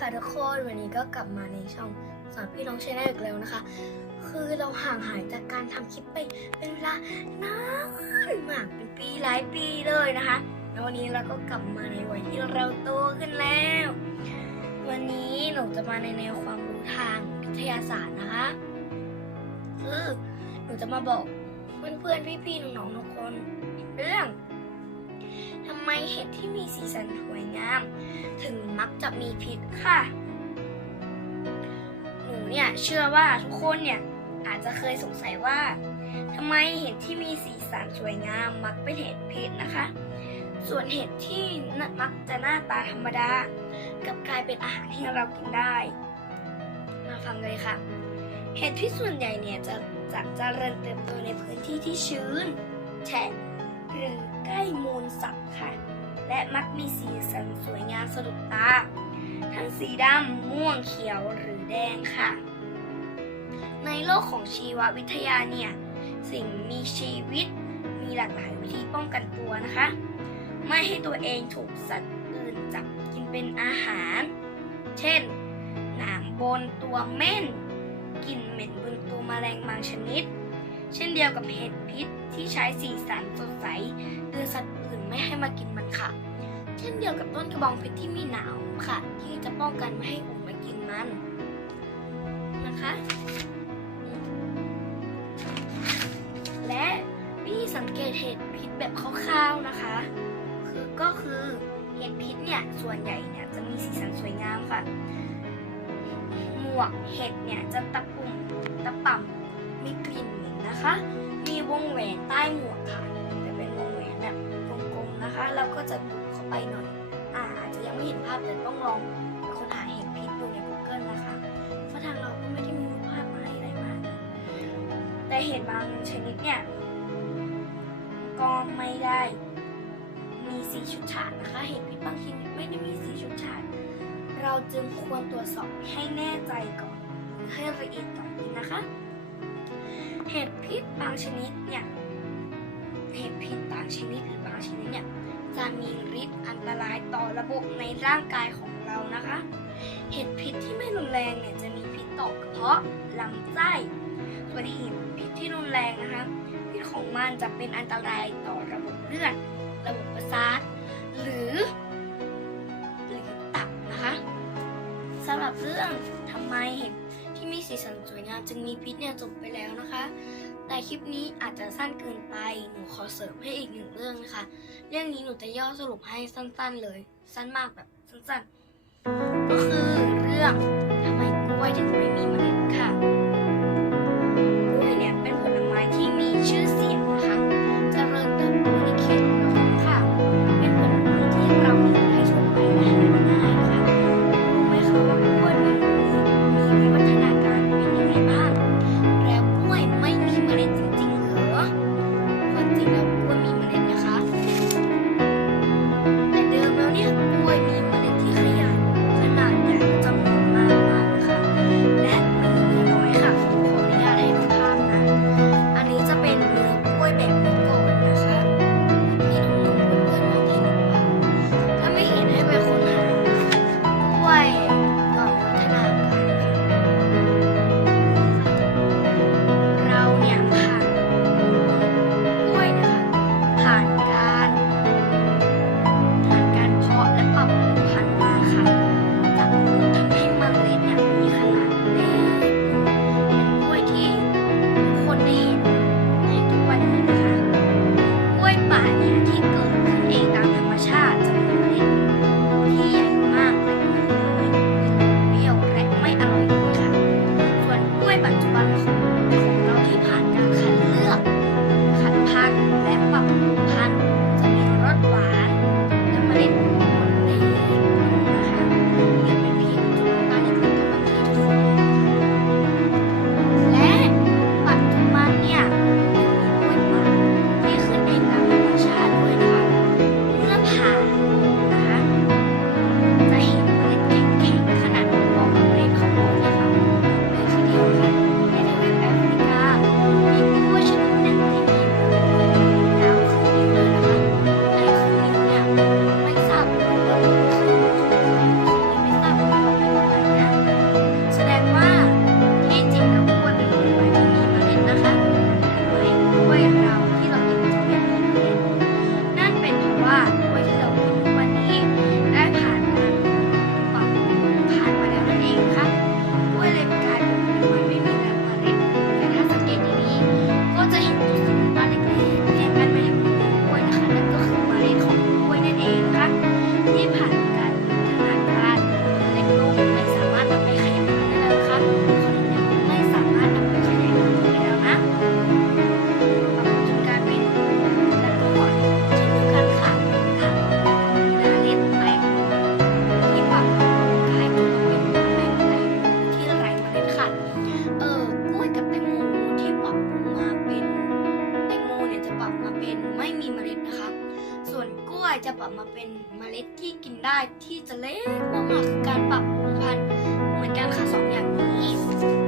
ค่ะทุกคนวันนี้ก็กลับมาในช่องสอนพี่น้องชแนลอีกแล้วนะคะ คือเราห่างหายจากการทำคลิปไปเป็นเวลานานมากเป็นปีหลายปีเลยนะคะแล้ววันนี้เราก็กลับมาในวัยที่เราโตขึ้นแล้ว วันนี้หนูจะมาในแนวความรู้ทางวิทยาศาสตร์นะคะคือหนูจะมาบอกเพื่อนๆพี่ๆน้องๆทุกคนเรื่อง ไมเห็ดที่มีสีสันสวยงาม ถึงมักจะมีพิษค่ะ หนูเนี่ยเชื่อว่าทุกคนเนี่ยอาจจะเคยสงสัยว่าทำไมเห็ดที่มีสีสันสวยงามมักเป็นเห็ดพิษนะคะ ส่วนเห็ดที่มักจะหน้าตาธรรมดากับกลายเป็นอาหารที่เรากินได้ มาฟังเลยค่ะ เห็ดพิษส่วนใหญ่เนี่ยจะจะเจริญเติบโตในพื้นที่ที่ชื้นแฉะหรือ ใกล้มูลสัตว์ค่ะ และมักมีสีสันสวยงามสะดุดตา ทั้งสีดำม่วงเขียวหรือแดงค่ะ ในโลกของชีววิทยาเนี่ย สิ่งมีชีวิตมีหลากหลายวิธีป้องกันตัวนะคะ ไม่ให้ตัวเองถูกสัตว์อื่นจับกินเป็นอาหาร เช่น หนามบนตัวเม่นกลิ่นเหม็นบนตัวแมลงบางชนิด เช่นเดียวกับเห็ดพิษที่ใช้สีสันสดใส ม่ให้มากินมันค่ะ เช่นเดียวกับต้นกระบองเพชรที่มีหนาวค่ะ ที่จะป้องกันไม่ให้อุ่นมากินมันนะคะ และวิธีสังเกตเห็ดพิษแบบคร่าวๆนะคะ คือก็คือเห็ดพิษเนี่ยส่วนใหญ่เนี่ยจะมีสีสันสวยงามค่ะ หมวกเห็ดเนี่ยจะตะปุ่มตะป่ำมีกลิ่นเหม็นนะคะ มีวงแหวนใต้หมวกค่ะจะเป็นวงแหวนแบบ นะคะแล้วก็จะบุกเข้าไปหน่อย อ่าอาจจะยังไม่เห็นภาพแต่ต้องลองค้นหาเห็ดพิษดูใน Google นะคะเพราะทางเราก็ไม่ได้มีรูปภาพมาให้อะไรมากแต่เห็ดบางชนิดเนี่ยก็ไม่ได้มีสีฉูดฉาดนะคะ เห็ดพิษบางชนิดไม่ได้มีสีฉูดฉาดเราจึงควรตรวจสอบให้แน่ใจก่อนให้ละเอียดก่อนนะคะ เห็ดพิษบางชนิดเนี่ย เห็ดพิษบางชนิดหรือบางชนิดเนี่ยจะมีฤทธิ์อันตรายต่อระบบในร่างกายของเรานะคะ เห็ดพิษที่ไม่รุนแรงเนี่ยจะมีพิษต่อกระเพาะลำไส้ส่วนเห็ดพิษที่รุนแรงนะคะพิษของมันจะเป็นอันตรายต่อระบบเลือด ระบบประสาทหรือหรือตับนะคะสำหรับเรื่องทำไมเห็ดที่มีสีสันสวยงามจึงมีพิษเนี่ยจบไปแล้วนะคะ แต่คลิปนี้อาจจะสั้นเกินไป หนูขอเสริมให้อีกหนึ่งเรื่องนะคะ เรื่องนี้หนูจะย่อสรุปให้สั้นๆเลย สั้นมากแบบสั้นๆ ก็คือเรื่องทำไมกล้วยถึงไม่มีเมล็ดค่ะ วจะปรับมาเป็นเมล็ดที่กินได้ที่จะเล็กมากๆคือการปรับปรุงพันธุ์เหมือนกันค่ะสองอย่างนี้